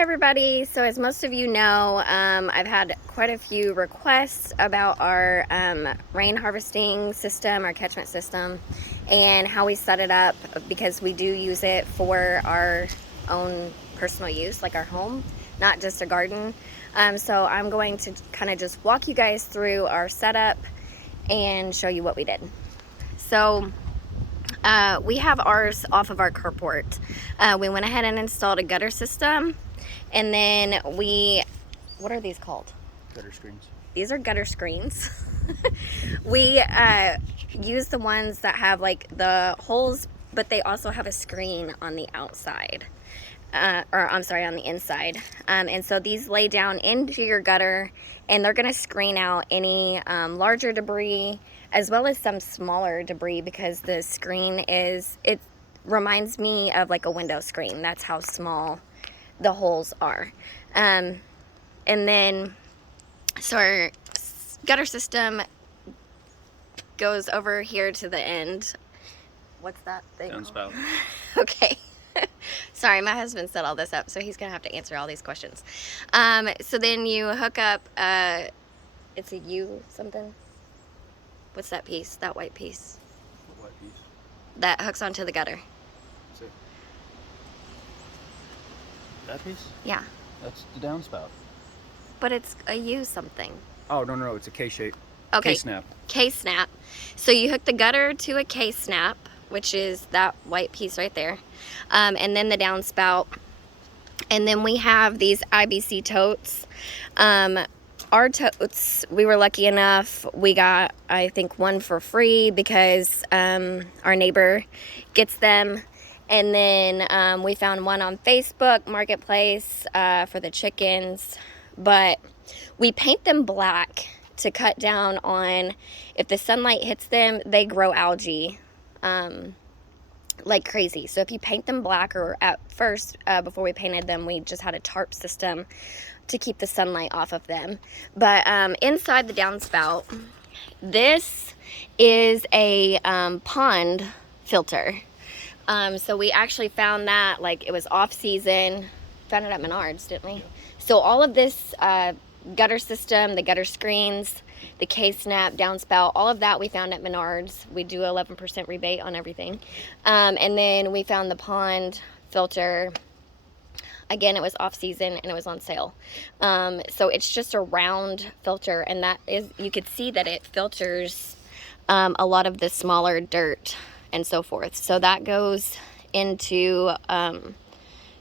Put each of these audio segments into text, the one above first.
everybody. So as most of you know, I've had quite a few requests about our rain harvesting system, our catchment system, and how we set it up, because we do use it for our own personal use, like our home, not just a garden. So I'm going to kind of just walk you guys through our setup and show you what we did. So we have ours off of our carport. We went ahead and installed a gutter system, and then what are these called? Gutter screens. These are gutter screens. We use the ones that have like the holes, but they also have a screen on the outside. Or I'm sorry, on the inside. And so these lay down into your gutter, and they're gonna screen out any larger debris, as well as some smaller debris, because the screen it reminds me of like a window screen. That's how small the holes are. And then, so our gutter system goes over here to the end. What's that thing? Downspout. Okay. Sorry, my husband set all this up, so he's gonna have to answer all these questions. So then you hook up, it's a U something. What's that piece? That white piece? What white piece? That hooks onto the gutter. What's it? That piece? Yeah. That's the downspout. But it's a U something. Oh, no, it's a K-shape. Okay. K-snap. K-snap. So you hook the gutter to a K-snap, which is that white piece right there. And then the downspout. And then we have these IBC totes. Our totes, we were lucky enough, we got, I think, one for free because our neighbor gets them. And then we found one on Facebook Marketplace for the chickens. But we paint them black to cut down on, if the sunlight hits them, they grow algae like crazy. So if you paint them black, or at first, before we painted them, we just had a tarp system to keep the sunlight off of them. But inside the downspout, this is a pond filter. So we actually found that, like, it was off season. Found it at Menards, didn't we? Yeah. So all of this gutter system, the gutter screens, the K-snap, downspout, all of that we found at Menards. We do 11% rebate on everything. And then we found the pond filter. Again, it was off season and it was on sale. So it's just a round filter, and that is, you could see that it filters a lot of the smaller dirt and so forth. So that goes into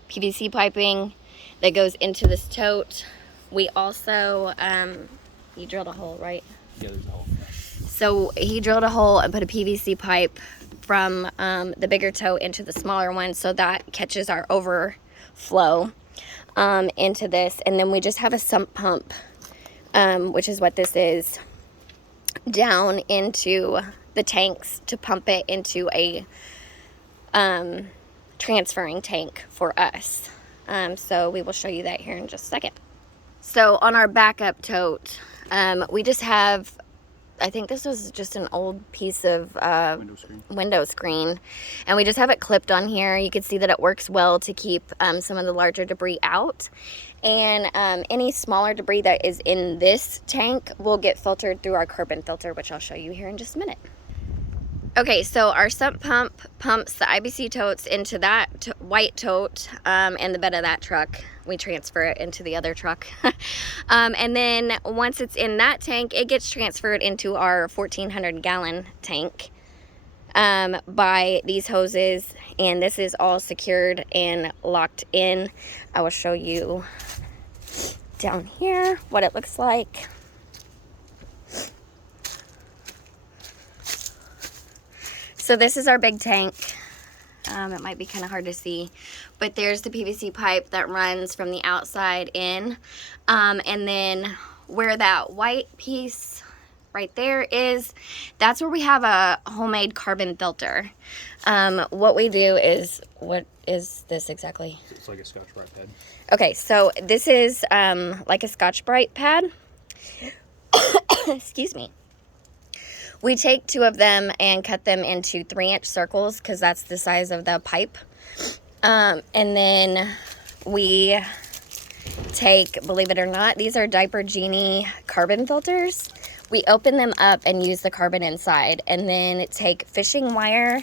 PVC piping that goes into this tote. We also, you drilled a hole, right? Yeah, there's a hole. So he drilled a hole and put a PVC pipe from the bigger tote into the smaller one, so that catches our overflow into this. And then we just have a sump pump, which is what this is, down into the tanks to pump it into a transferring tank for us. So we will show you that here in just a second. So on our backup tote, we just have, I think this was just an old piece of window screen, and we just have it clipped on here. You can see that it works well to keep some of the larger debris out, and any smaller debris that is in this tank will get filtered through our carbon filter, which I'll show you here in just a minute. Okay, so our sump pump pumps the IBC totes into that white tote, and the bed of that truck. We transfer it into the other truck. And then once it's in that tank, it gets transferred into our 1,400 gallon tank by these hoses. And this is all secured and locked in. I will show you down here what it looks like. So this is our big tank. It might be kind of hard to see, but there's the PVC pipe that runs from the outside in. And then where that white piece right there is, that's where we have a homemade carbon filter. What we do is, what is this exactly? It's like a Scotch-Brite pad. Okay, so this is like a Scotch-Brite pad. Excuse me. We take 2 of them and cut them into 3-inch circles, because that's the size of the pipe. And then we take, believe it or not, these are Diaper Genie carbon filters. We open them up and use the carbon inside, and then take fishing wire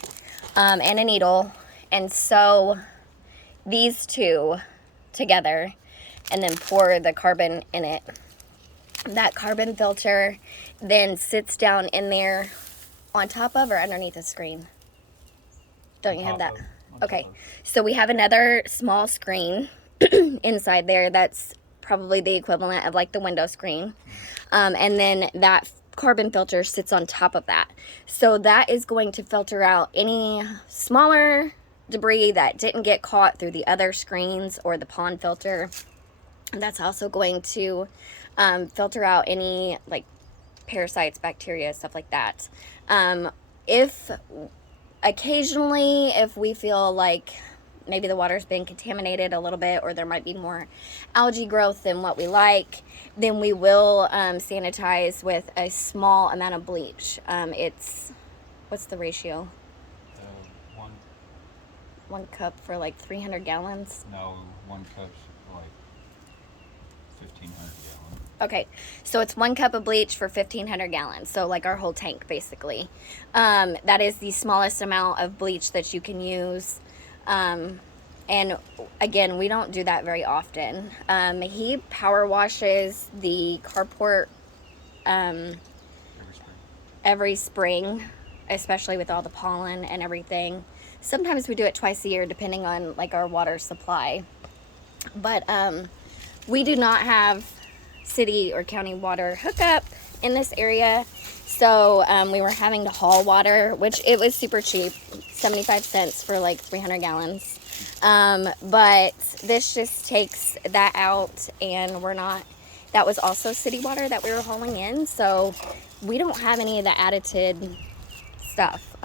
and a needle and sew these two together and then pour the carbon in it. That carbon filter then sits down in there on top of or underneath the screen. Don't you have that? Okay, so we have another small screen inside there that's probably the equivalent of like the window screen. And then that carbon filter sits on top of that. So that is going to filter out any smaller debris that didn't get caught through the other screens or the pond filter. And that's also going to filter out any like parasites, bacteria, stuff like that. If occasionally, if we feel like maybe the water's been contaminated a little bit or there might be more algae growth than what we like, then we will sanitize with a small amount of bleach. What's the ratio? One cup for like 300 gallons? No, 1 cup's like 1,500 gallons. Okay, so it's 1 cup of bleach for 1,500 gallons. So like our whole tank, basically. That is the smallest amount of bleach that you can use. And again, we don't do that very often. He power washes the carport every spring, especially with all the pollen and everything. Sometimes we do it twice a year, depending on like our water supply. But we do not have city or county water hookup in this area, so we were having to haul water, which it was super cheap, 75 cents for like 300 gallons. But this just takes that out, and that was also city water that we were hauling in, so we don't have any of the added stuff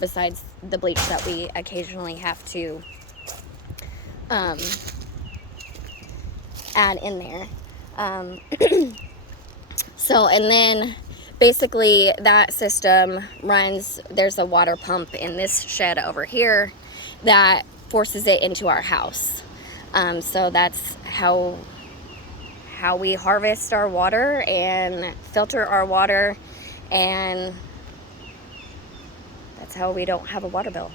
besides the bleach that we occasionally have to add in there. So, and then basically that system runs, there's a water pump in this shed over here that forces it into our house. So that's how we harvest our water and filter our water, and that's how we don't have a water bill.